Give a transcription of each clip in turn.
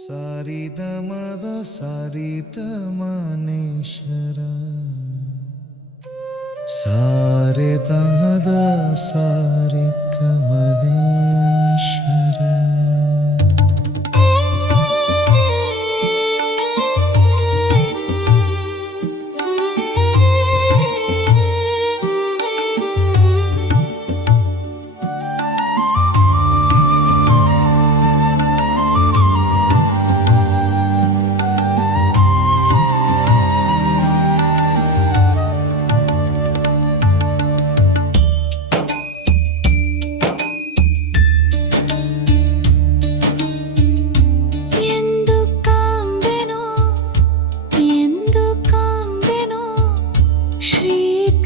ಸಾರಿದಮದ ಸಾರಿತಮನೇಶ್ವರ ಸಾರಿದಮದ ಸಾರಿತಮನೇಶ್ವರ.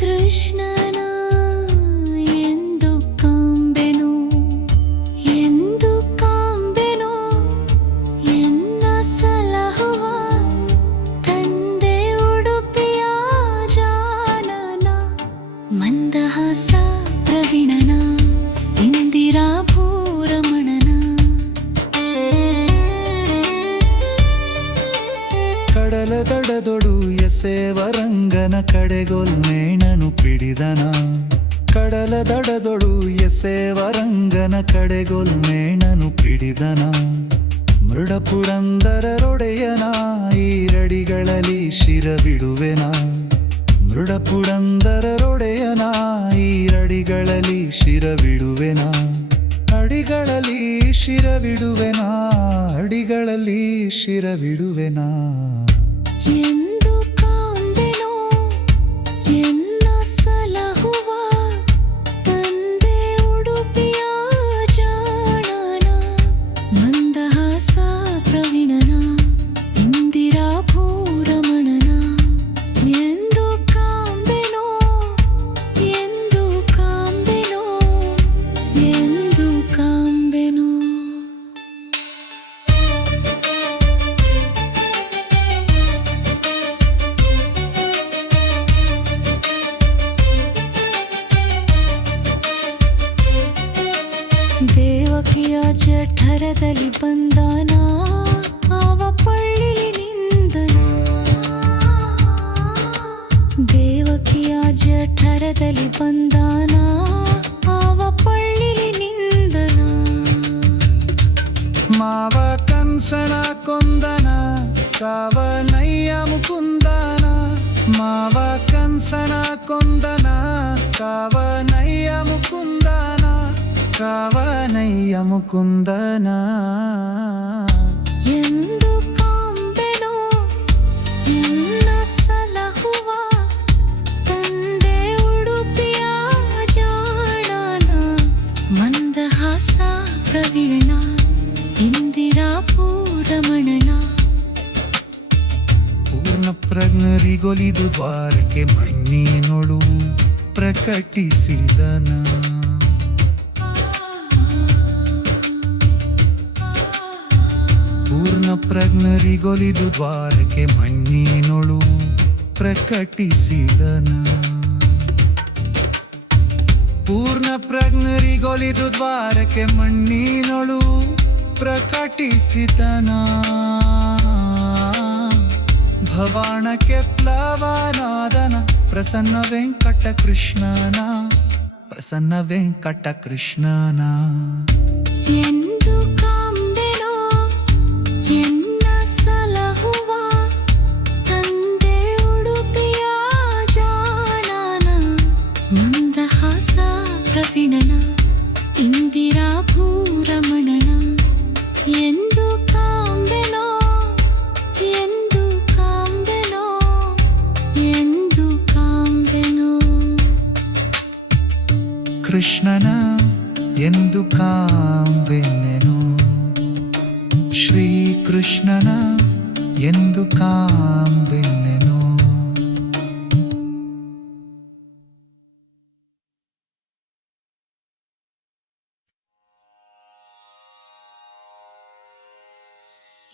ಕೃಷ್ಣನ ಎಂದು ಕಾಂಬೆನು ಎಂದು ಕಾಂಬೆನು ಎನ್ನ ಸಲಹುವ ತಂದೆ ಉಡುಪಿಯ ಜಾನನ ಮಂದಹಾಸ ಪ್ರವೀಣನ ಇಂದಿರಾ ಭೂರಮಣನ ಕಡಲ ದಡದೊಡು ಎಸೆವರಂಗನ ಕಡೆಗೊಲ್ನೇಣನು ಪಿಡಿದನ ಕಡಲ ದಡದೊಡು ಎಸೆವರಂಗನ ಕಡೆಗೊಲ್ನೇಣನು ಪಿಡಿದನ ಮೃಡ ಪುರಂದರರೊಡೆಯನ ಈರಡಿಗಳಲ್ಲಿ ಶಿರವಿಡುವೆನ ಮೃಡ ಪುರಂದರರೊಡೆಯನ ಈರಡಿಗಳಲ್ಲಿ ಶಿರವಿಡುವೆನ ಅಡಿಗಳಲ್ಲಿ ಶಿರವಿಡುವೆನ ಅಡಿಗಳಲ್ಲಿ ಶಿರವಿಡುವೆನ. ಎಂದು ಕಾಂಬೆನು ಎನ್ನ ಸಲಹುವ ತಂದೆ ಉಡುಪಿಯ ಜಾಣನ ಮಂದಹಾಸ ಪ್ರವೀಣನ ಇಂದಿರಾ ಭೂರಮಣನ ಎಂದು ಕಾಂಬೆನು ಎಂದು ಕಾಂಬೆನು ಎಂದು ಕಾಂಬೆನು. ದೇವಕಿಯ ಜಠರದಲ್ಲಿ ಬಂದನ ಆವ ಪಳ್ಳಿಲಿ ನಿಂದನ ದೇವಕಿಯ ಜಠರದಲ್ಲಿ ಬಂದನ ಆವ ಪಳ್ಳಿಲಿ ನಿಂದನ ಮಾವ ಕನ್ಸಣ ಕೊಂದನ ಕಾವನಯ್ಯ ಮುಕುಂದನ ಮಾವ ಕನ್ಸಣ ಕೊಂದನ ಕಾವನಯ್ಯ ಮುಕುಂದನ ಕಾವನಯ್ಯ ಮುಕುಂದನ. ಎಂದು ಕಾಂಬೆನು ಎನ್ನ ಸಲಹುವ ತಂದೆ ಉಡುಪಿಯ ಜಾಣನ ಮಂದಹಾಸ ಪ್ರವೀಣ ಇಂದಿರಾ ಭೂರಮಣನ ಪೂರ್ಣ ಪ್ರಜ್ಞರಿಗೊಲಿದು ದ್ವಾರಕ್ಕೆ ಮಣ್ಣಿನೊಳು ಪ್ರಕಟಿಸಿದನ ಪೂರ್ಣ ಪ್ರಜ್ಞರಿಗೊಲಿದು ದ್ವಾರಕ್ಕೆ ಮಣ್ಣಿನೊಳು ಪ್ರಕಟಿಸಿದನ ಪೂರ್ಣ ಪ್ರಜ್ಞರಿಗೊಲಿದು ದ್ವಾರಕ್ಕೆ ಮಣ್ಣಿನೊಳು ಪ್ರಕಟಿಸಿದನ ಭವಾಣಕ್ಕೆ ಪ್ಲವನಾದನ ಪ್ರಸನ್ನ ವೆಂಕಟ ಕೃಷ್ಣನ ಪ್ರಸನ್ನ ವೆಂಕಟ ಕೃಷ್ಣನ. ಎಂದು ಕಾಂಬೆನು ಎನ್ನ ಸಲಹುವ ತಂದೆ ಉಡುಪಿಯ ಜಾಣನ ಮಂದಹಾಸ ಪ್ರವೀಣನ ಇಂದಿರಾ ಭೂರಮಣನ ಎಂದು ಕಾಂಬೆನು ಎಂದು ಕಾಂಬೆನು ಎಂದು ಕಾಂಬೆನು. ಕೃಷ್ಣನ ಎಂದು ಕಾಂಬೆನೆನು ಶ್ರೀಕೃಷ್ಣನ ಎಂದು ಕಾಂಬೆನೆನು.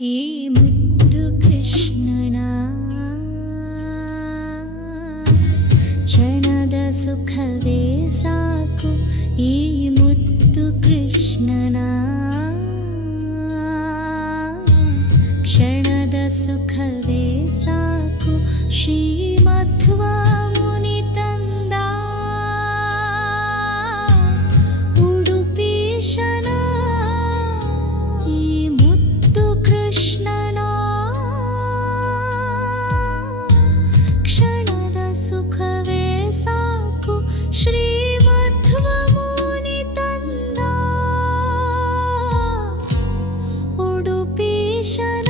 ಈ ಮುದ್ದು ಕೃಷ್ಣನ ಕ್ಷಣದ ಸುಖವೇ ಸಾಕು ಈ ಮುದ್ದು ಕೃಷ್ಣನ ಸುಖವೇ ಸಾಕು ಶ್ರೀಮಧ್ವ ಮುನಿ ತಂದ ಉಡುಪೀಶನ ಈ ಮುದ್ದು ಕೃಷ್ಣನ ಕ್ಷಣದ ಸುಖವೇ ಸಾಕು ಶ್ರೀಮಧ್ವ ಮುನಿ ತಂದ ಉಡುಪೀಶನ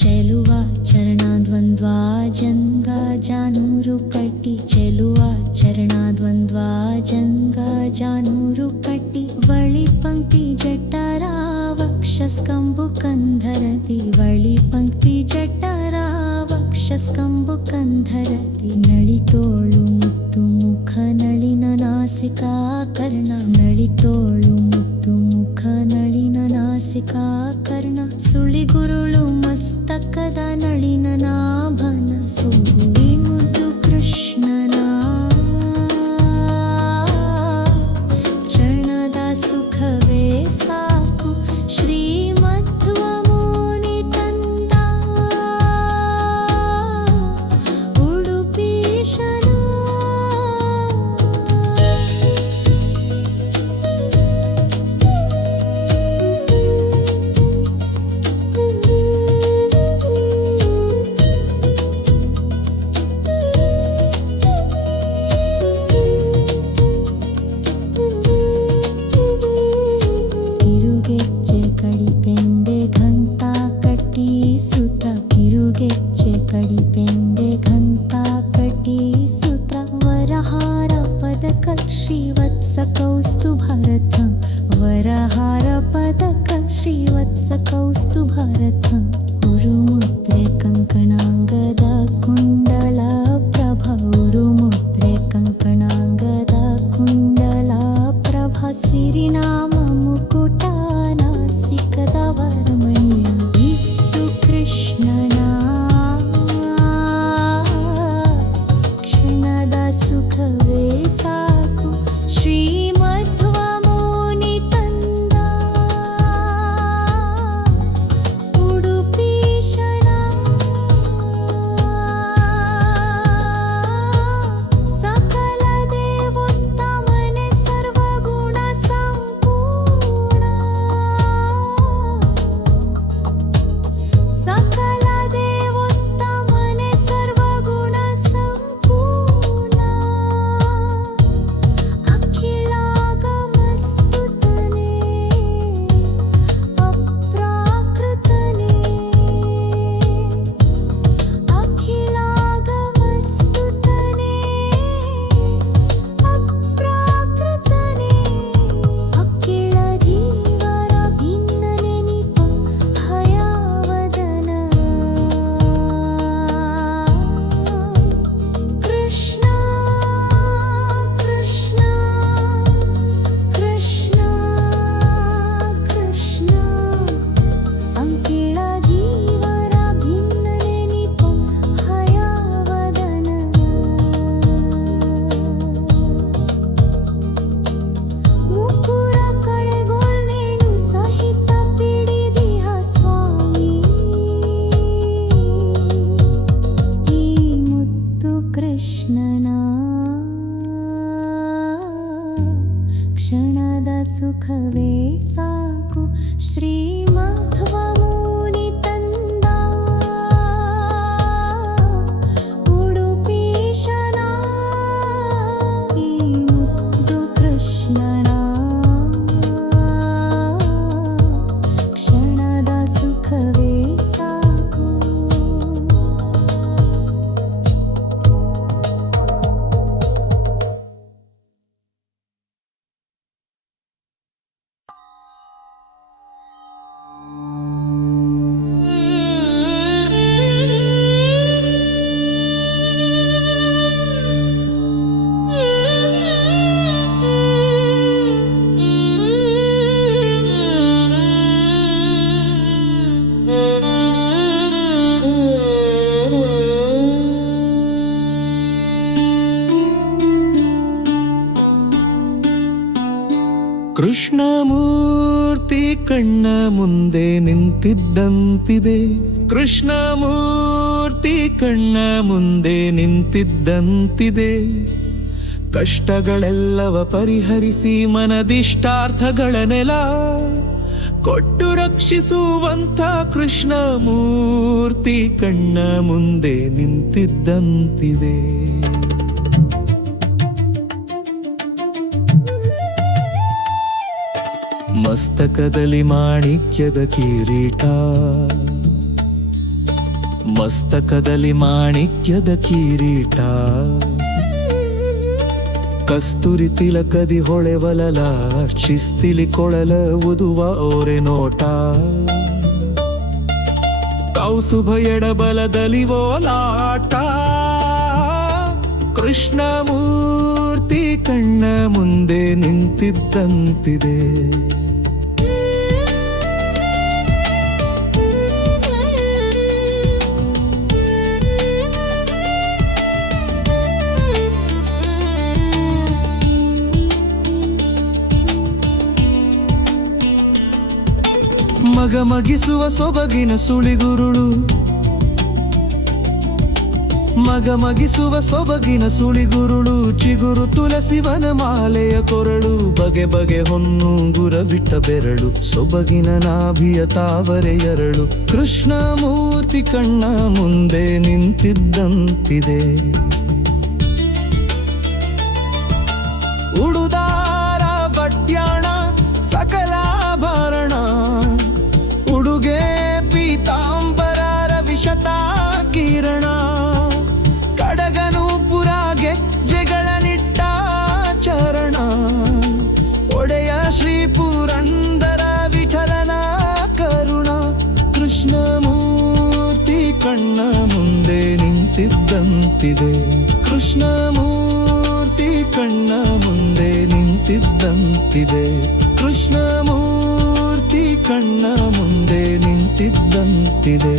ಚೆಲುವ ಚರಣದ್ವಂದ್ವ ಜಂಗ ಜಾನೂರು ಕಟ್ಟಿ ಚೆಲುವ ಚರಣದ್ವಂದ್ವ ಜಂಗ ಜಾನೂರು ಕಟ್ಟಿ ವಳಿ ಪಂಕ್ತಿ ಜಠರ ವಕ್ಷಸ್ಕಂಬು ಕಂಧರತಿ ವಳಿ ಪಂಕ್ತಿ ಜಠರ ವಕ್ಷಸ್ಕಂಬು ಕಂಧರತಿ ನಳಿತೋಳು ಮುತ್ತು ಮುಖ ನಳಿನ ನಾಸಿಕಾ ಕರ್ಣ ನಳಿತೋಳು ಮುತ್ತು ಮುಖ ನಳಿನ ನಾಸಿಕಾ ಕರ್ಣ ಸುಳಿಗುರುಳು ಮಸ್ತಕದ ನಳಿನ ನಾಭನ ಸೋಗುವಿ ಮುದ್ದು ಕೃಷ್ಣನ ಕ್ಷಣದ ಸುಖವೇ ಸಾಕು ಶ್ರೀಮಧ್ವ ಮುನಿ ತಂದ ಉಡುಪೀಶನ ಕಿರುಗೆಜ್ಜೆ ಕಡಿಪೆಂಡೆ ಘಂಟಾ ಕಟ್ಟಿ ಸೂತ್ರ ಕಿರುಗೆಜ್ಜೆ ಕಡಿಪೆಂಡೆ ಘಂಟಾ ಕಟ್ಟಿ ಸೂತ್ರ ವರಹಾರ ಪದಕ ಶ್ರೀವತ್ಸ ಕೌಸ್ತುಭರಥ ವರಹಾರ ಪದಕ ಶ್ರೀವತ್ಸ ಕೌಸ್ತುಭರಥ ಉರುಮುದ್ರೆ ಕಂಕಣಾಂಗದ ಕುಂಡಲ ಪ್ರಭ ಉರುಮುದ್ರೆ ಕಂಕಣಾಂಗದ ಕುಂಡಲ ಪ್ರಭ ಸಿರಿನಾಮ ಮುಕುಟ ನಾಸಿಕದ ವರಮಣಿಯ ಇತ್ತು ಕೃಷ್ಣನ ಕ್ಷಣದ ಸುಖವೇ ಸಾಕು ಶ್ರೀಮಧ್ವ ಮುನಿ ತಂದ ಉಡುಪೀಶನ ಸಕಲ ದೇವೋತ್ತಮನೆ ಸರ್ವಗುಣ ಸಂಪೂರ್ಣ ಸಕಲ ದೇವೋತ್ತಮನೆ ಸರ್ವಗುಣ ಸಂಪೂರ್ಣ ಅಖಿಲಾಗಮಸ್ತುತನೇ ಅಪ್ರಾಕೃತನೇ ಅಖಿಲಾಗಮಸ್ತುತನೇ ಅಪ್ರಾಕೃತನೇ ಅಖಿಳ ಜೀವರ ಭಿನ್ನನೆ ನಿಪ ಹಯಾವದನ ಕೃಷ್ಣ ಕೃಷ್ಣ ಕೃಷ್ಣ ಕೃಷ್ಣ ಅಂಕಿಳ ಜೀವರ ಭಿನ್ನನೆ ನಿಪ ಹಯಾವದನ ಮುಕುರ ಕಡೆಗೊಳ್ಳೆಣು ಸಹಿತ ಪಿಡಿದಿಹ ಸ್ವಾಮಿ ಈ ಮುದ್ದು ಕೃಷ್ಣನ ಕ್ಷಣದ ಸುಖವೇ ಸಾಕು ಶ್ರೀಮಧ್ವ ಮುನಿ ತಂದ ಉಡುಪೀಶನ ಈ ಮುದ್ದು ಕೃಷ್ಣನ ಕ್ಷಣದ ಸುಖವೇ ಸಾಕು ಕೃಷ್ಣಮೂರ್ತಿ ಕಣ್ಣ ಮುಂದೆ ನಿಂತಿದ್ದಂತಿದೆ. ಕೃಷ್ಣಮೂರ್ತಿ ಕಣ್ಣ ಮುಂದೆ ನಿಂತಿದ್ದಂತಿದೆ. ಕಷ್ಟಗಳೆಲ್ಲವ ಪರಿಹರಿಸಿ ಮನದಿಷ್ಟಾರ್ಥಗಳನ್ನೆಲ್ಲ ಕೊಟ್ಟು ರಕ್ಷಿಸುವಂಥ ಕೃಷ್ಣಮೂರ್ತಿ ಕಣ್ಣ ಮುಂದೆ ನಿಂತಿದ್ದಂತಿದೆ. ಮಸ್ತಕದಲ್ಲಿ ಮಾಣಿಕ್ಯದ ಕಿರೀಟ, ಮಸ್ತಕದಲ್ಲಿ ಮಾಣಿಕ್ಯದ ಕಿರೀಟ, ಕಸ್ತೂರಿ ತಿಲಕದಿ ಹೊಳೆವಲಲ, ಶಿಸ್ತಿಲಿ ಕೊಳಲ ಉದುವ ಓರೆ ನೋಟ, ಕೌಸುಭ ಎಡಬಲದಲ್ಲಿ ಓಲಾಟ. ಕೃಷ್ಣಮೂರ್ತಿ ಕಣ್ಣ ಮುಂದೆ ನಿಂತಿದ್ದಂತಿದೆ. ಮಗಮಗಿಸುವ ಸೊಬಗಿನ ಸುಳಿಗುರುಳು, ಮಗಮಗಿಸುವ ಸೊಬಗಿನ ಸುಳಿಗುರುಳು, ಚಿಗುರು ತುಳಸಿ ವನಮಾಲೆಯ ಕೊರಳು, ಬಗೆ ಬಗೆ ಹೊನ್ನೂಂಗುರ ಬಿಟ್ಟ ಬೆರಳು, ಸೊಬಗಿನ ನಾಭಿಯ ತಾವರೆ ಎರಳು. ಕೃಷ್ಣಮೂರ್ತಿ ಕಣ್ಣ ಮುಂದೆ ನಿಂತಿದ್ದಂತಿದೆ. ಉಡುದಾರ ಬಟ್ಯಾಣ ಸಕಲಾಭರಣ, ಉಡುಗೆ ಪೀತಾಂಬರ ರವಿಶತ ಕಿರಣ, ಕಡಗನು ಪುರ ಗೆಜ್ಜೆಗಳ ನಿಟ್ಟ ಚರಣ, ಒಡೆಯ ಶ್ರೀ ಪುರಂದರ ವಿಠಲನ ಕರುಣ. ಕೃಷ್ಣಮೂರ್ತಿ ಕಣ್ಣ ಮುಂದೆ ನಿಂತಿದ್ದಂತಿದೆ. ಕೃಷ್ಣಮೂರ್ತಿ ಕಣ್ಣ ಮುಂದೆ ನಿಂತಿದ್ದಂತಿದೆ. ಕೃಷ್ಣಮೂರ್ತಿ ಕಣ್ಣ ಮುಂದೆ ನಿಂತಿದ್ದಂತಿದೆ.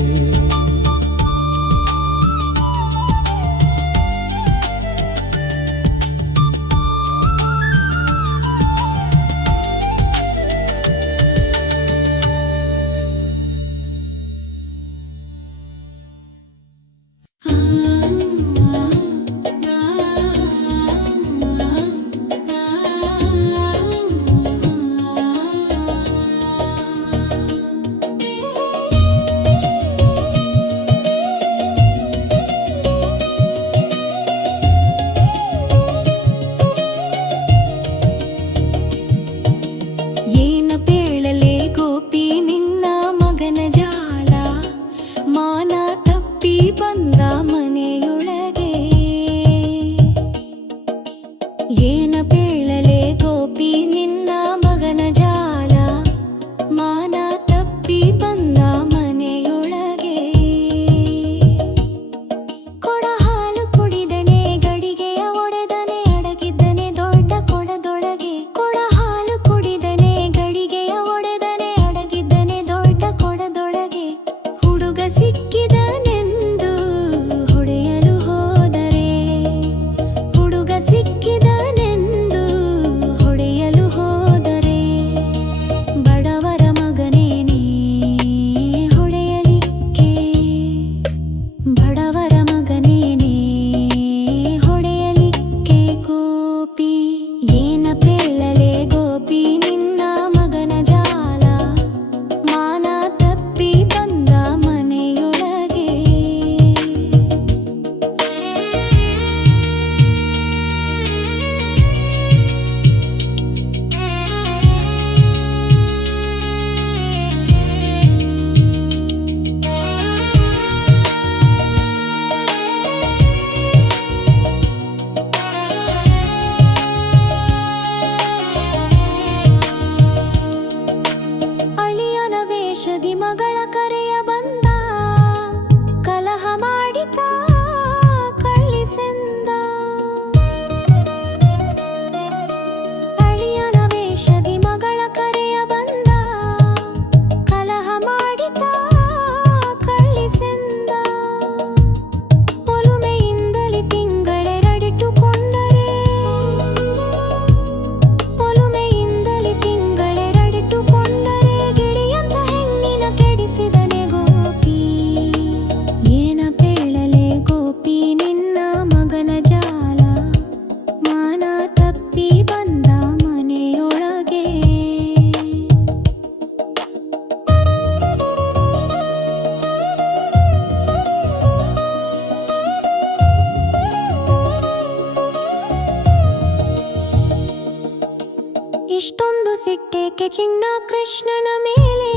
ಸಿಟ್ಟೇಕೆ ಚಿನ್ನ ಕೃಷ್ಣನ ಮೇಲೆ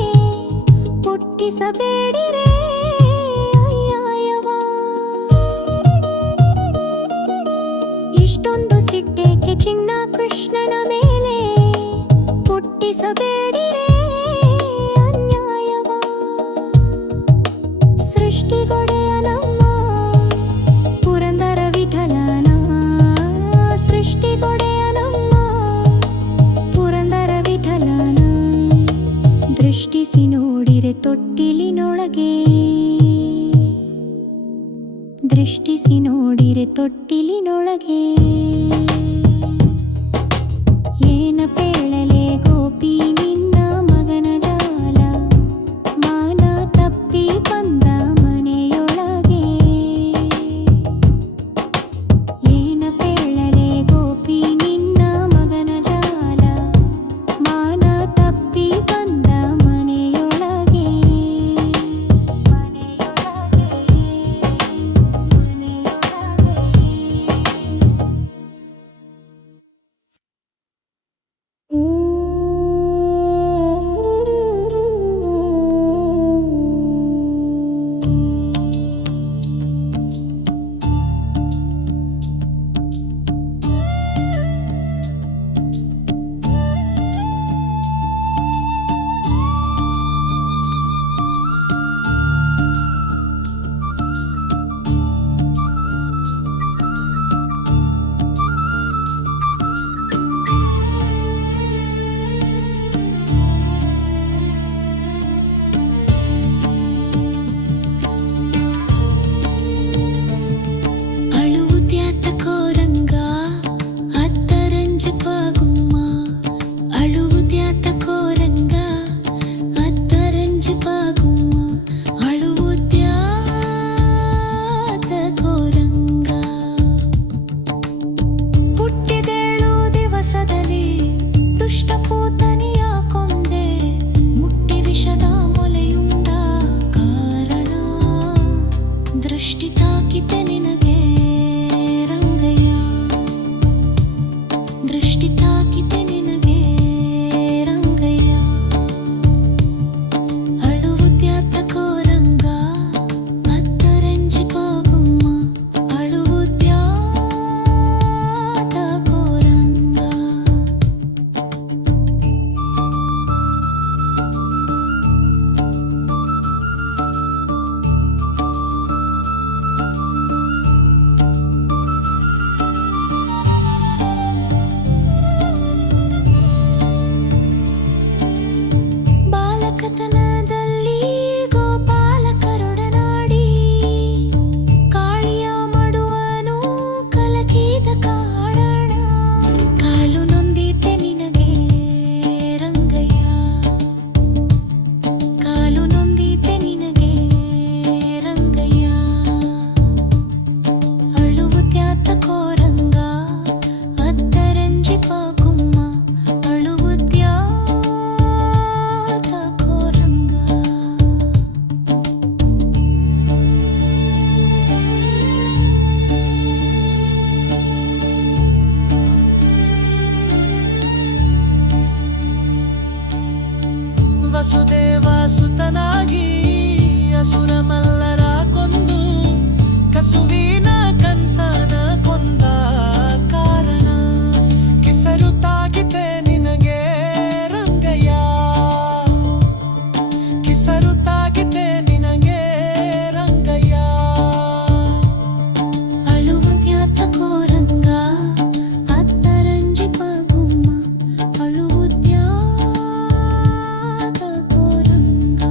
ಪುಟ್ಟಿಸಬೇಡಿರೇ ಅಯ್ಯಾಯವ. ಇಷ್ಟೊಂದು ಸಿಟ್ಟೇಕೆ ಚಿನ್ನ ಕೃಷ್ಣನ ಮೇಲೆ ಪುಟ್ಟಿಸಬೇಡಿರೇ ಅನ್ಯಾಯವ. ಸೃಷ್ಟಿಗೊಡೆಯ ನಮ್ಮ ಪುರಂದರ ವಿಠಲನ, ಸೃಷ್ಟಿಗೊಡೆಯ ನಮ್ಮ ಪುರಂದರ ವಿಠಲನ. ದೃಷ್ಟಿಸಿ ನೋಡಿರೆ ತೊಟ್ಟಿಲಿನೊಳಗೆ, ದೃಷ್ಟಿಸಿ ನೋಡಿರೆ ತೊಟ್ಟಿಲಿನೊಳಗೆ. ಏನ ಪೇಳಲೆ ಗೋಪಿ ನಿನ್ನ ಮಗನ ಜಾಲ, ಮಾನ ತಪ್ಪಿ ಬಂದ ಮನೆಯೊಳಗೆ. ಏನ ಪೇಳಲೆ ಗೋಪಿ ನಿನ್ನ ಮಗನ ಜಾಲ, ಮಾನ ತಪ್ಪಿ ಬಂದ ಮನೆಯೊಳಗೆ. ದೃಷ್ಟಿ ತಾಕಿತೆ ನಿನಗೆ ರಂಗಯ್ಯ, ದೃಷ್ಟಿ ತಾಕಿತೆ ನಿನಗೆ ರಂಗಯ್ಯ. ಅಳುವುದ್ಯಾತಕೋ ರಂಗ ಅತ್ತರಂಜಿಕೋ ಗುಮ್ಮ, ಅಳುವುದ್ಯಾತಕೋ ರಂಗ. ಕಥನದಲ್ಲಿ ಗೋಪಾಲ ಕರುಡನಾಡಿ, ಕಾಳಿಯ ಮಡುವನು ಕಲಕಿದ ಕಾಡಣ. ಕಾಲು ನೊಂದಿತೆ ನಿನಗೆ ರಂಗಯ್ಯ, ಕಾಲು ನೊಂದಿತೆ ನಿನಗೆ ರಂಗಯ್ಯ. ಅಳುವುದ್ಯಾತಕೋ ರಂಗ ಅತ್ತರಂಜಿಪ ಗುಮ್ಮ, ವಸುದೇವ ಸುತನಾಗಿ ಅಸುರ ಮಲ್ಲರ ಕೊಂದು ಕಸುವಿನ ಕನ್ಸನ ಕೊಂದ ಕಾರಣ. ಕಿಸರು ತಾಗಿದೆ ನಿನಗೆ ರಂಗಯ್ಯ, ಕಿಸರು ತಾಗಿದೆ ನಿನಗೆ ರಂಗಯ್ಯ. ಅಳುವುದ್ಯಾತಕೋ ರಂಗ ಅತ್ತರಂಜಿಪ ಗುಮ್ಮ, ಅಳುವುದ್ಯಾತಕೋ ರಂಗ.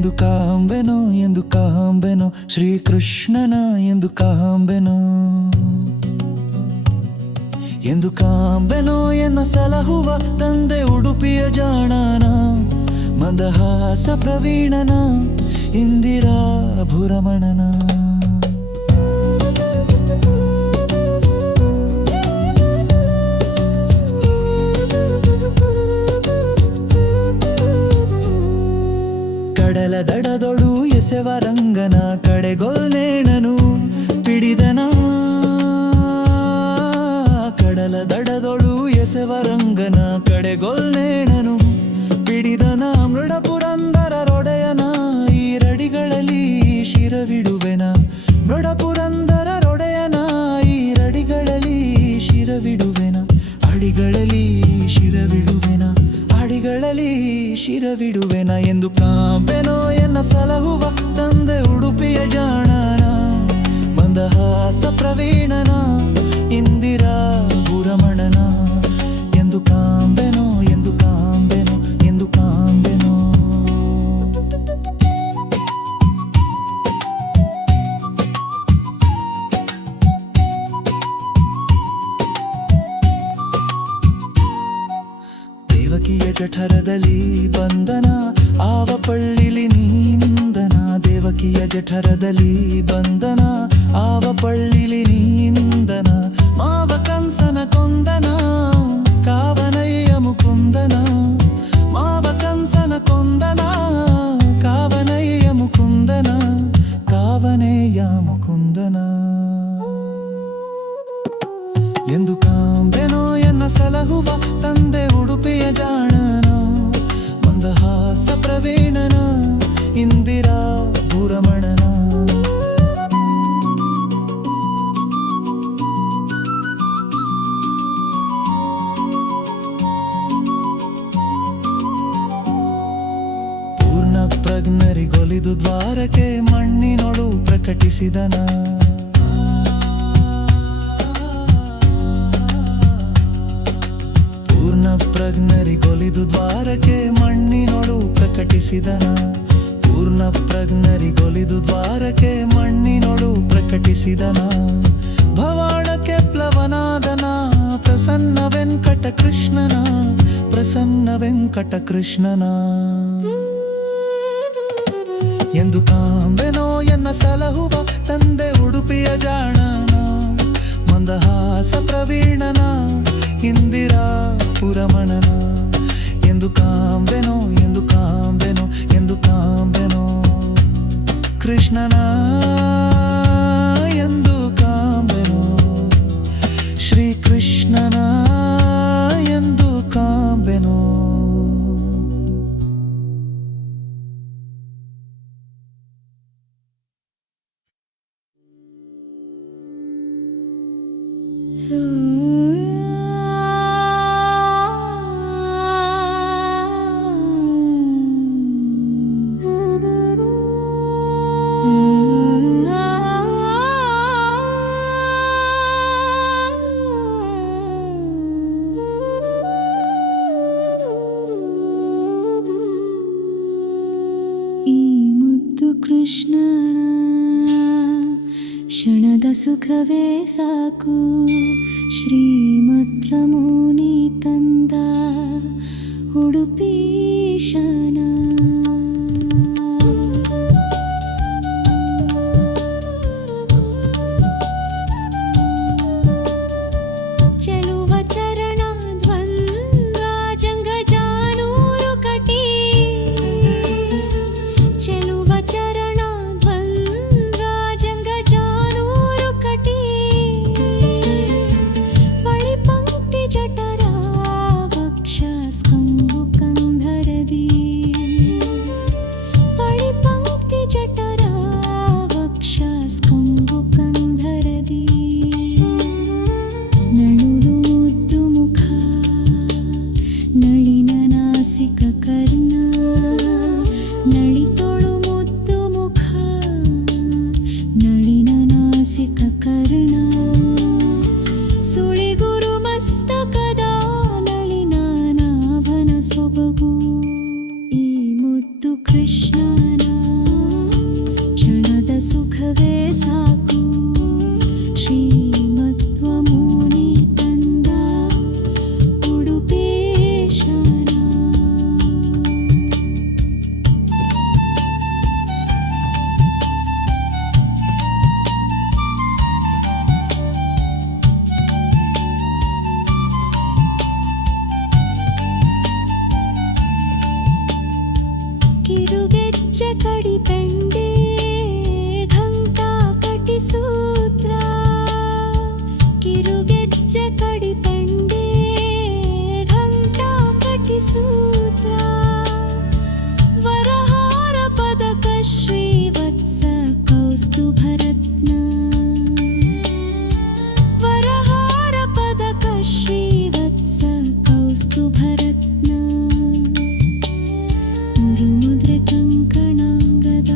ಎಂದು ಕಾಂಬೆನೋ ಎಂದು ಕಾಂಬೆನೋ ಶ್ರೀಕೃಷ್ಣನ ಎಂದು ಕಾಂಬೆನೋ ಎಂದು ಕಾಂಬೆನೋ ಎನ್ನ ಸಲಹುವ ತಂದೆ ಉಡುಪಿಯ ಜಾಣನ ಮಂದಹಾಸ ಪ್ರವೀಣನ ಇಂದಿರಾ ಭುರಮಣನ ಕಡಲ ದಡದೊಳು ಎಸೆವ ರಂಗನ ಕಡೆಗೊಲ್ನೇಣನು ಪಿಡಿದನ ಕಡಲ ದಡದೊಳು ಎಸೆವ ರಂಗನ ಕಡೆಗೊಲ್ನೇಣನು ಪಿಡಿದನ ಮೃಡ ಪುರಂದರರೊಡೆಯನ ಈರಡಿಗಳಲ್ಲಿ ಶಿರವಿಡುವೆನ ಮೃಡ ಪುರಂದರರೊಡೆಯನ ಈರಡಿಗಳಲ್ಲಿ ಶಿರವಿಡುವೆನ ಅಡಿಗಳಲ್ಲಿ ಶಿರವಿಡುವೆನ ಅಡಿಗಳಲ್ಲಿ ಶಿರವಿಡುವೆನ ಎಂದು ಕಾಂಬೆನೋ ಎನ್ನ ಸಲಹುವ ತಂದೆ ಉಡುಪಿಯ ಜಾಣನ ಮಂದಹಾಸ ಪ್ರವೀಣನ ಇಂದಿರಾ ಭುರಮಣನ ಎಂದು ಕಾಂಬೆನೋ ಎಂದು ಕಾಂಬೆನೋ ಎಂದು ಕಾಂಬೆನೋ ದೇವಕಿಯ ಜಠರದಲ್ಲಿ ಬಂಧನ ಆವ ಪಳ್ಳಿಲಿ ನಿಂದನ ದೇವಕಿಯ ಜಠರದಲ್ಲಿ ಬಂಧನ ಆವ ಪಳ್ಳಿಲಿ ನಿಂದನ ಮಾವ ಕಂಸನ ಕೊಂದನ ಕಾವನಯ್ಯ ಮುಕುಂದನ ಮಾವ ಕಂಸನ ಕೊಂದನ ಕಾವನಯ್ಯ ಮುಕುಂದನ ಕಾವನಯ್ಯ ಮುಕುಂದನ ಎಂದು ಕಾಂಬೆನೋ ಎನ್ನ ಸಲಹುವ ತಂದೆ ಉಡುಪಿಯ ಜಾಣನ ಮಂದಹಾಸ ಪ್ರವೀಣನ ಇಂದಿರಾ ಭುರಮಣನ ಪೂರ್ಣ ಪ್ರಜ್ಞರಿಗೊಲಿದು ದ್ವಾರಕ್ಕೆ ಮಣ್ಣಿನೊಳು ಪ್ರಕಟಿಸಿದನ ಪ್ರಜ್ಞರಿಗೊಲಿದು ದ್ವಾರಕ್ಕೆ ಮಣ್ಣಿನೊಳು ಪ್ರಕಟಿಸಿದನ ಪೂರ್ಣ ಪ್ರಜ್ಞರಿಗೊಲಿದು ದ್ವಾರಕ್ಕೆ ಮಣ್ಣಿನೊಳು ಪ್ರಕಟಿಸಿದನ ಭವಾಳಕ್ಕೆ ಪ್ಲವನಾದನ ಪ್ರಸನ್ನ ವೆಂಕಟ ಕೃಷ್ಣನ ಪ್ರಸನ್ನ ವೆಂಕಟ ಕೃಷ್ಣನ ಎಂದು ಕಾಂಬೆನೋ ಎನ್ನ ಸಲಹುವ ತಂದೆ ಉಡುಪಿಯ ಜಾಣನ ಮಂದಹಾಸ ಪ್ರವೀಣನ ಇಂದಿರಾ ಭುರಮಣನ ಎಂದು ಕಾಂಬೆನೋ ಎಂದು ಕಾಂಬೆನೋ ಎಂದು ಕಾಂಬೆನೋ ಕೃಷ್ಣನ ಎಂದು ಕಾಂಬೆನೋ ಶ್ರೀಕೃಷ್ಣನ ಎಂದು ಕಾಂಬೆನೋ ಕೃಷ್ಣನ ಕ್ಷಣದ ಸುಖವೇ ಸಾಕು ಶ್ರೀಮದ್ ಮುನಿ ತಂದ ಉಡುಪೀಶನ ಚೆಲುವ ಚರಣ ದ್ವಂದ್ವ ಜಂಗ ಜಾನೂರು ಕಟಿ ಚೆಲುವ ಚರಣ ದ್ವಂದ್ವ ಜಂಗ ಜಾನೂರು ಕಟಿ ಬಳಿ ಪಂಕ್ತಿ ಜಠರ ವಕ್ಷ ಸ್ಕಂಬು ಕಂಧರದಿ ಬಳಿ ಪಂಕ್ತಿ ಜಠರ ವಕ್ಷ ಸ್ಕಂಬು ಕಂಧರದಿ ನಳುಲು ಮುದ್ದು ಮುಖ ನಳಿನ ನಾಸಿಕ ಕರ್ಣ ನಳಿತೊಳು ಮುದ್ದು ಮುಖ ನಳಿನ ನಾಸಿಕ ಕರ್ಣ ಸುಳಿಗುರು ಮಸ್ತಕದ ನಳಿನ ನಾಭನ ಸೊಬಗು ಈ ಮುದ್ದು ಕೃಷ್ಣನ ಸುಖವೇ ಸಾಕು ಶ್ರೀಮತ್ವ ಮುನಿ ತಂದ ಉಡುಪೇಶನ. ಕಿರುಗೆಜ್ಜೆ ಕಡಿಪೆಂಡೆ ಘಂಟಾ ಕಟಿಸೂತ್ರ ಕಿರುಗೆಜ್ಜೆ ಕಡಿಪೆಂಡೆ ಘಂಟಾ ಕಟಿಸೂತ್ರ ವರಹಾರ ಪದಕ ಶ್ರೀವತ್ಸ ಕೌಸ್ತುಭರತ್ನ ವರಹಾರ ಪದಕ ಶ್ರೀವತ್ಸ ಕೌಸ್ತುಭರತ್ನ ಮುರುಮುದ್ರೆ ಕಂಕಣಾಂಗದ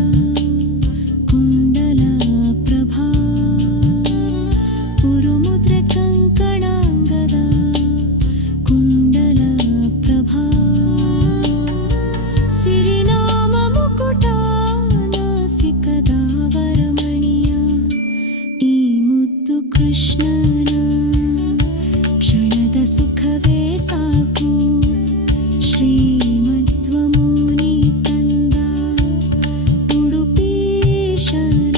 ಕುಂಡಲ ಪ್ರಭಾ ಮುರುಮುದ್ರೆ ಕಂಕಣಾಂಗದ ಕುಂಡಲ ಪ್ರಭಾ ಸಿರಿನಾಮ ಮುಕುಟ ನಾಸಿಕದ ವರಮಣಿಯ ಈ ಮುದ್ದು ಕೃಷ್ಣನ ಕ್ಷಣದ ಸುಖವೇ ಸಾಕು ಶ್ರೀಮತ್ವ ಮುನಿ ತಂದ ಉಡುಪೀಶನ.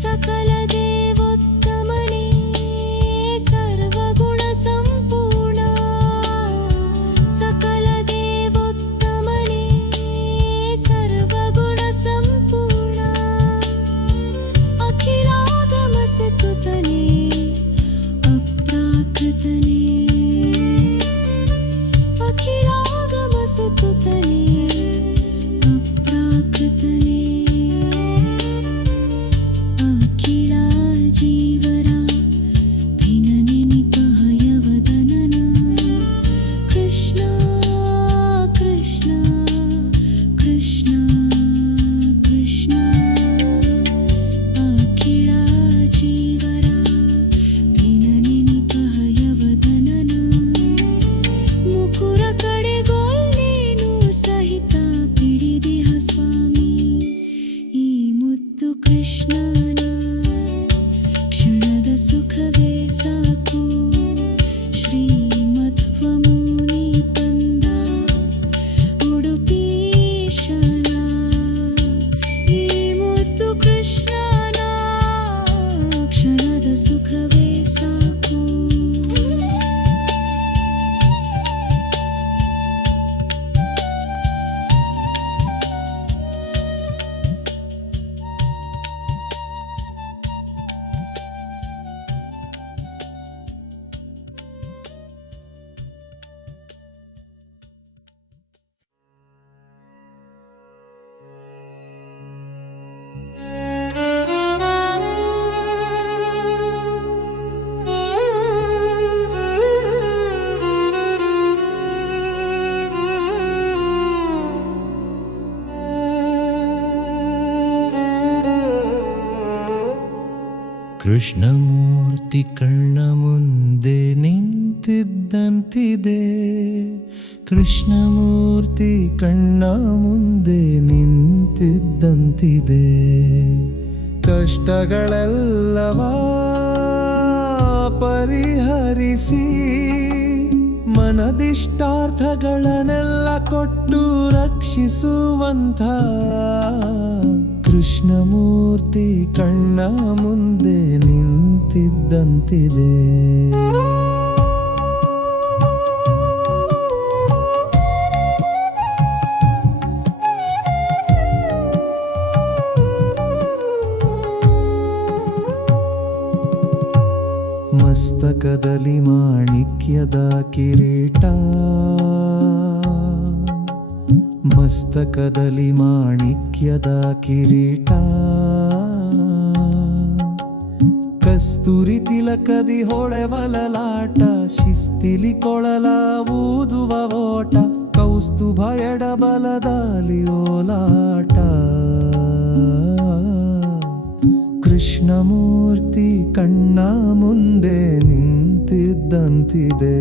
ಸಕಲ ದೇವೋತ್ತಮನೇ ಸರ್ವಗುಣ ಸಂಪೂರ್ಣ ಸಕಲ ದೇವೋತ್ತಮನೇ ಸರ್ವಗುಣ ಸಂಪೂರ್ಣ ಅಖಿಲಾಗಮ ಸತುತನೇ ಅಪ್ರಾಕೃತನೇ ಅಖಿಲಾಗಮ ಸತುತನೇ ಅಪ್ರಾಕೃತನೇ ಅಖಿಲ ಜೀವರ ಭಿನ್ನನೆನಿಪಹಯವದನನ ಕೃಷ್ಣ ಕೃಷ್ಣ ಕೃಷ್ಣ ಕೃಷ್ಣ ಅಖಿಲ ಜೀವರ ಭಿನ್ನನೆನಿಪಹಯವದನನ ಮುಕುರ ಕಡೆಗೊಲ್ಲೇನು ಸಹಿತ ಪಿಡಿದಿಹ ಸ್ವಾಮಿ ಈ ಮುದ್ದು ಕೃಷ್ಣನ ಕ್ಷಣದ ಸುಖವೇ ಸಾಕು ಶ್ರೀಮತ್ವ ಮುನಿ ತಂದ ಉಡುಪೀಶನ ಈ ಮುದ್ದು ಕೃಷ್ಣನ ಕ್ಷಣದ ಸುಖವೇ ಸಾಕು. ಕೃಷ್ಣಮೂರ್ತಿ ಕಣ್ಣ ಮುಂದೆ ನಿಂತಿದ್ದಂತಿದೆ ಕೃಷ್ಣಮೂರ್ತಿ ಕಣ್ಣ ಮುಂದೆ ನಿಂತಿದ್ದಂತಿದೆ ಕಷ್ಟಗಳೆಲ್ಲವ ಪರಿಹರಿಸಿ ಮನದಿಷ್ಟಾರ್ಥಗಳನ್ನೆಲ್ಲ ಕೊಟ್ಟು ರಕ್ಷಿಸುವಂಥ ಕೃಷ್ಣಮೂರ್ತಿ ಕಣ್ಣ ಮುಂದೆ ನಿಂತಿದ್ದಂತಿದೆ. ಮಸ್ತಕದಲ್ಲಿ ಮಾಣಿಕ್ಯದ ಕಿರೀಟ ಮಸ್ತಕದಲ್ಲಿ ಮಾಣಿಕ್ಯದ ಕಿರೀಟ ಕಸ್ತೂರಿ ತಿಲಕದಿ ಹೊಳೆವಲಲಾಟ ಶಿಸ್ತಿಲಿ ಕೊಳಲ ಊದುವ ಓಟ ಕೌಸ್ತುಭ ಎಡಬಲದಲ್ಲಿ ಓಲಾಟ ಕೃಷ್ಣಮೂರ್ತಿ ಕಣ್ಣ ಮುಂದೆ ನಿಂತಿದ್ದಂತಿದೆ.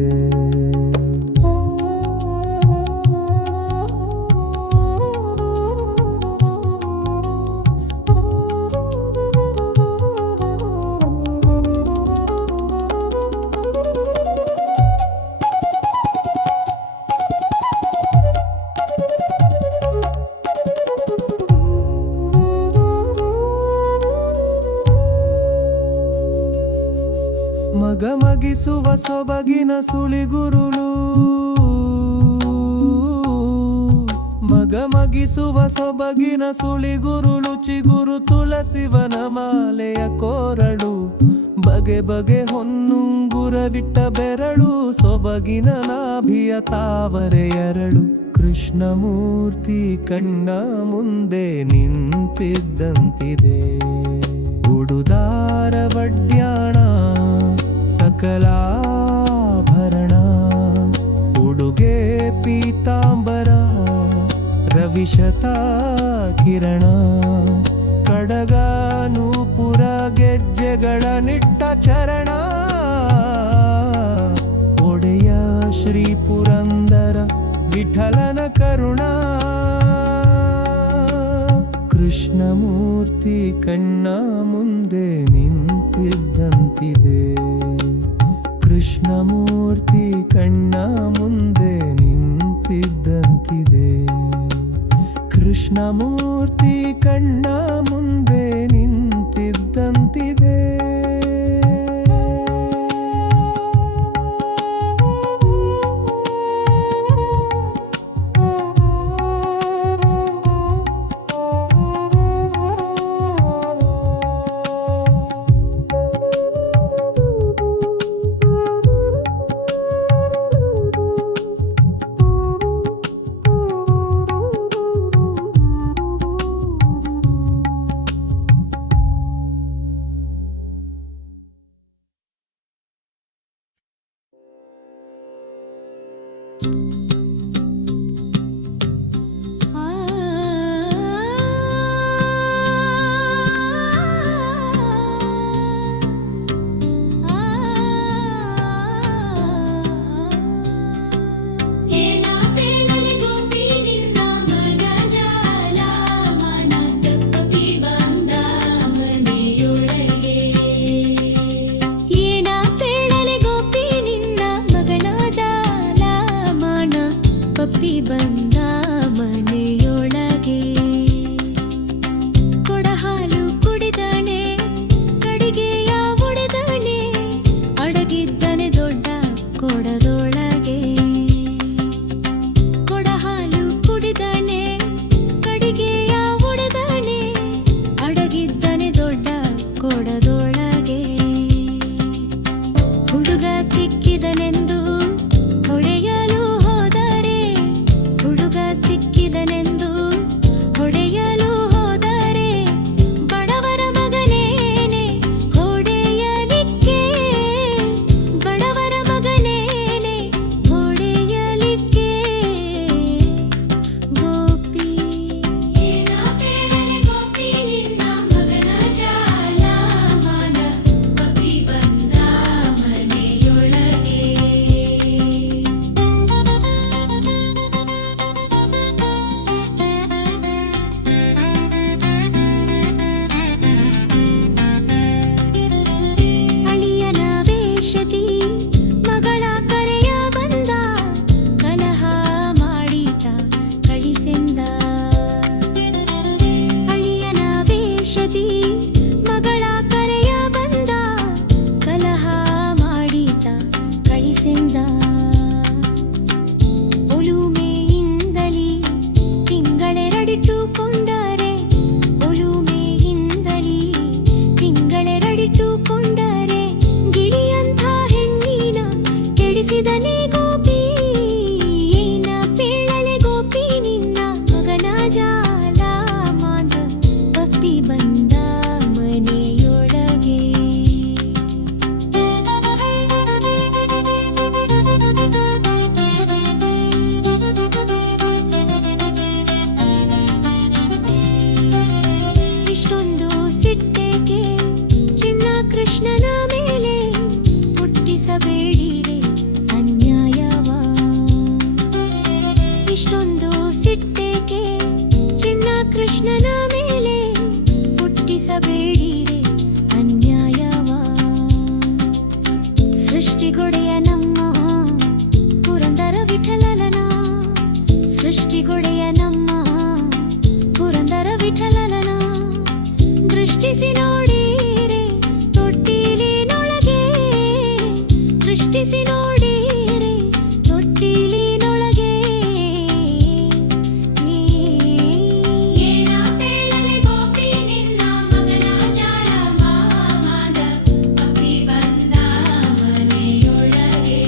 ಮಗಿಸುವ ಸೊಬಗಿನ ಸುಳಿಗುರುಳು ಮಗಿಸುವ ಸೊಬಗಿನ ಸುಳಿಗುರುಳು ಚಿಗುರು ತುಳಸಿವನ ಮಾಲೆಯ ಕೋರಳು ಬಗೆ ಬಗೆ ಹೊನ್ನುಂಗುರವಿಟ್ಟ ಬೆರಳು ಸೊಬಗಿನ ನಾಭಿಯ ತಾವರೆ ಎರಳು ಕೃಷ್ಣಮೂರ್ತಿ ಕಣ್ಣ ಮುಂದೆ ನಿಂತಿದ್ದಂತಿದೆ ಉಡುದಾರ ವಡ್ಯಾಣ ಸಕಲಾಭರಣ ಉಡುಗೆ ಪೀತಾಂಬರ ರವಿಶತ ಕಿರಣ ಕಡಗ ನೂಪುರ ಗೆಜ್ಜೆಗಳ ನಿಟ್ಟ ಚರಣ ಒಡೆಯ ಶ್ರೀ ಪುರಂದರ ವಿಠಲನ ಕರುಣ ಕೃಷ್ಣಮೂರ್ತಿ ಕಣ್ಣ ಮುಂದೆ ನಿಂತಿದ್ದಂತಿದೆ ಕೃಷ್ಣಮೂರ್ತಿ ಕಣ್ಣ ಮುಂದೆ ನಿಂತಿದ್ದಂತಿದೆ ಕೃಷ್ಣಮೂರ್ತಿ ಕಣ್ಣ ಮುಂದೆ ನಿಂತಿದ್ದಂತಿದೆ ಬಂದ ಮನೆಯೊಳಗೆ ಕೊಡಹಾಲು ಕುಡಿದನೆ ಕಡಿಗೆಯ ಒಡೆದನೆ ಅಡಗಿದ್ದನೆ ದೊಡ್ಡ ಕೊಡದೊಳಗೆ ಕೊಡಹಾಲು ಕುಡಿದನೆ ಕಡಿಗೆಯ ಒಡೆದನೆ ಅಡಗಿದ್ದನೆ ದೊಡ್ಡ ಕೊಡದೊಳಗೆ ಹುಡುಗ ಸಿಕ್ಕಿದನೆಂದು ಹೊಡೆಯಲು ಸಿಕ್ಕಿದನೆಂದು ಹೊಡೆಯಲು ಹೋದರೆ ಬಡವರ ಮಗನೇನೆ ಹೊಡೆಯಲಿಕ್ಕೆ ಬಡವರ ಮಗನೇನೆ ಹೊಡೆಯಲಿಕ್ಕೆ ಗೋಪಿ ಗೋಪಿ ನಿನ್ನ ಮಗನ ಜಾಲ ಮಾನ ಪಪ್ಪಿ ಬಂದ ಮನೆಯೊಳಗೆ ಮಗಳ ಕರೆಯ ಬಂದ ಕಲಹ ಮಾಡಿದ ಕಳಿಸೆಂದ ಅಳಿಯನ ವೇಷದಿ ಮಗಳ ಕರೆಯ ಬಂದ ಕಲಹ ಮಾಡಿದ ಕಳಿಸೆಂದ ಒಲುಮೆಯಿಂದಲಿ ತಿಂಗಳೆರಡಿಟ್ಟುಕೊಂಡರೆ ಒಲುಮೆಯಿಂದಲಿ ತಿಂಗಳೆರಡಿಟ್ಟುಕೊಂಡರೆ ಗಿಳಿಯಂಥ ಹೆಣ್ಣಿನ ಕೆಡಿಸಿದನೆ ಗೋಪಿ ಏನ ಪೇಳಲೆ ಗೋಪಿ ನಿನ್ನ ಮಗನ ಜಾಲ ಮಾಂದ ಪಪ್ಪಿ ಬಂದ ಮನೆಯೊಳಗೆ ಇಷ್ಟೊಂದು ಸಿಟ್ಟೇಕೆ ಚಿನ್ನ ಕೃಷ್ಣನ ಮೇಲೆ ಹುಟ್ಟಿಸಬೇಡಿರೆ ಅನ್ಯಾಯವ ಇಷ್ಟೊಂದು ಸಿಟ್ಟೇಕೆ ಚಿನ್ನ ಕೃಷ್ಣನ ಮೇಲೆ ಹುಟ್ಟಿಸಬೇಡಿರೆ ಅನ್ಯಾಯವ ಸೃಷ್ಟಿಗೊಡೆಯ ನಮ್ಮ ಪುರಂದರ ವಿಠಲನ ಸೃಷ್ಟಿಗೊಡೆಯ ನಮ್ಮ ಪುರಂದರ ವಿಠಲನ ದೃಷ್ಟಿಸಿ ನೋಡಿರೆ ತೊಟ್ಟಿಲಿನೊಳಗೆ ಯೋಚಿಸಿ ನೋಡಿರಿ ತೊಟ್ಟಿಲಿನೊಳಗೆ ಏನಾತೇಳಲಿ ಗೋಪಿ ನಿನ್ನ ಮಗನ ಜಾಲ ಮಾಮದ ಪಪ್ಪಿ ಬಂದ ಮನೆಯೊಳಗೆ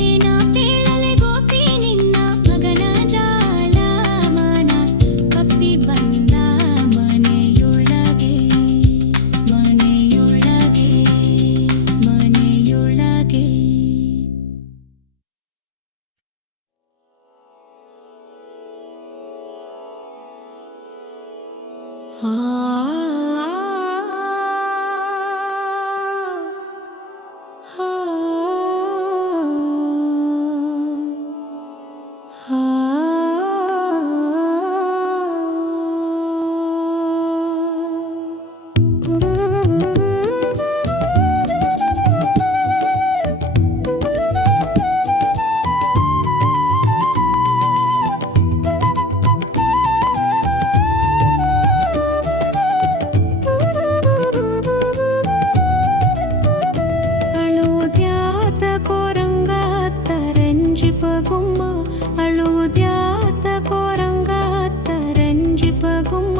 ಏನಾತೇಳಲಿ ಗೋಪಿ ನಿನ್ನ ಮಗನ ಜಾಲ ಮಾನ ಪಪ್ಪಿ ಬಂದ ಮನೆಯೊಳಗೆ ಮನೆಯೊಳಗೆ ಮನೆಯೊಳಗೆ ಅಳುವುದ್ಯಾತ ಕೋರಂಗ ತರಂಜಿಪಗುಮ್ಮ ಅಳುವುದ್ಯಾತ ಕೋರಂಗ ತರಂಜಿಪಗುಮ್ಮ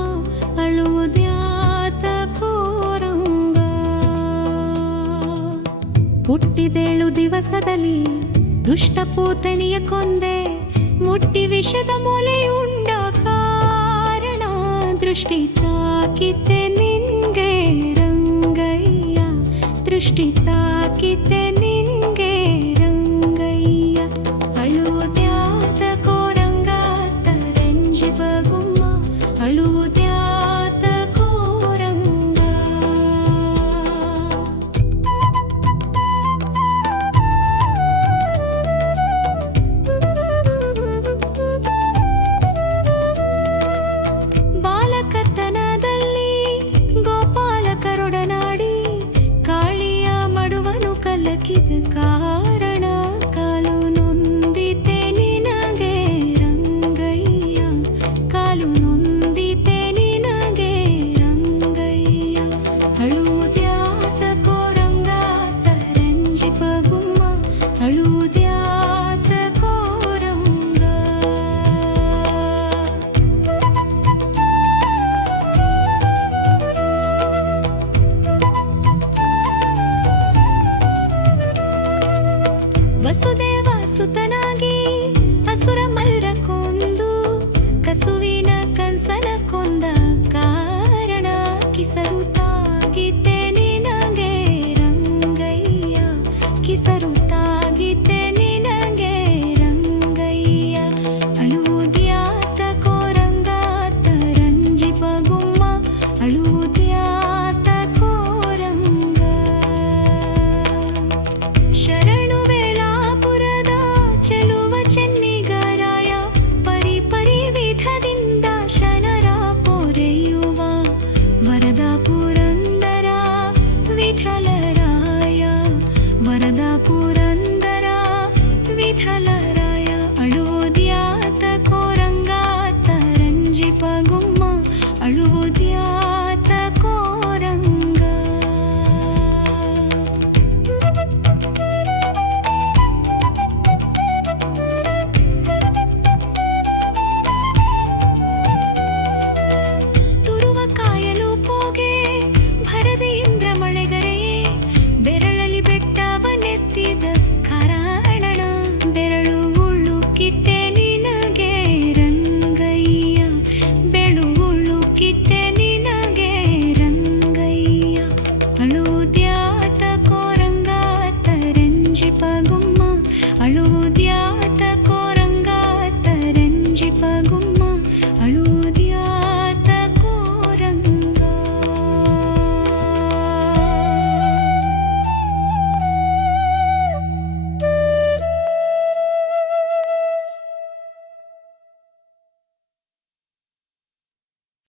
ಅಳುವುದ್ಯಾತ ಕೋರಂಗ ಹುಟ್ಟಿದೇಳು ದಿವಸದಲ್ಲಿ ದುಷ್ಟ ಪೂತನಿಯ ಕೊಂದೆ ಮುಟ್ಟಿ ವಿಷದ ಮೊಲೆಯುಂಡ ಕಾರಣ ದೃಷ್ಟಿ ತಾಕಿತೆ ನಿನ್ಗೆ ರಂಗಯ್ಯ ದೃಷ್ಟಿ ತಾಕಿತೆ ನಿನ್ಗೆ ರಂಗಯ್ಯ ಅಳುವುದ್ಯಾತ ಕೋರಂಗ ತರಂಜಿಪಗುಮ್ಮ ಅಳುವುದ್ಯಾತ ಕೋರಂಗ ಬಾಲಕತನದಲ್ಲಿ ಗೋಪಾಲಕರೊಡನಾಡಿ ಕಾಳಿಯ ಮಡುವನು ಕಲಕಿದ ಕಾರಣ ಕಾಲು ನೊಂದಿತೆ ನಿನಗೆ ರಂಗಯ್ಯ ಕಾಲು ನೊಂದಿತೆ ನಿನಗೆ ರಂಗಯ್ಯ ಅಳುವುದ್ಯಾತ ಕೋರಂಗ ತರಂಜಿಪಗುಮ್ಮ ಅಳುವುದ್ಯಾತ ಕೋರಂಗ ವಸುದೇವ ಸುತನಾಗಿ ಅಸುರ ಮಲ್ರ ಕೊಂದು ಕಸುವಿನ